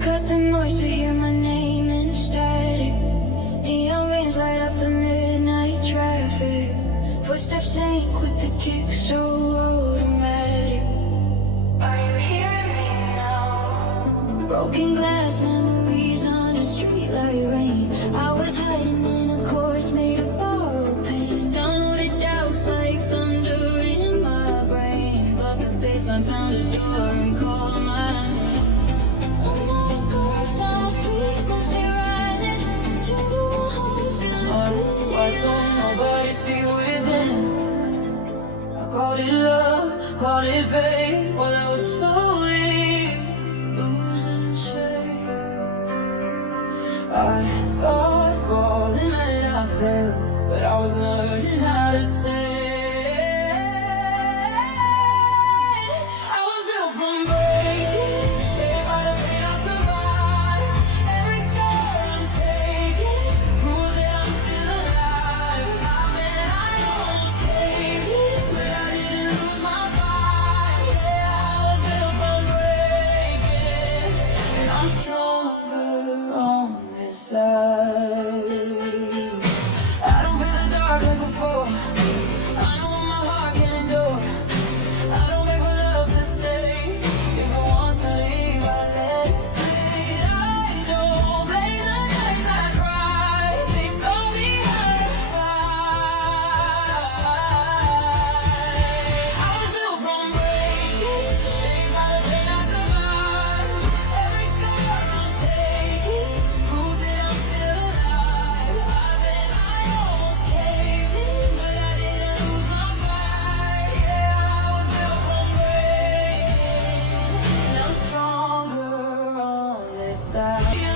cut the noise to hear my name in static. Neon veins light up the midnight traffic. Footsteps sync with the kick so automatic. Are you hearing me now? Broken glass memories on the street like rain. I was hiding in a chorus made of borrowed pain. Downloaded doubts like thunder in my brain. But the baseline found a door and called my name. Sound frequency rising. Tune to my heart, feel the same. Why don't nobody see within? I called it love, called it fate. While I was slowly losing shape. I thought falling meant I failed, but I was learning how to stay. I don't feel the dark like before. I know what my heart can endure. I don't beg for love to stay. If it wants to leave, I let it fade. I don't blame the nights I cried. They told me how to fight. I was built from breaking, shaped by the pain I survived. Every scar I'm taking proves that I'm still alive. I've been, I almost caved in, but I didn't lose my fight. Yeah, I was built from breaking, and I'm stronger on this side.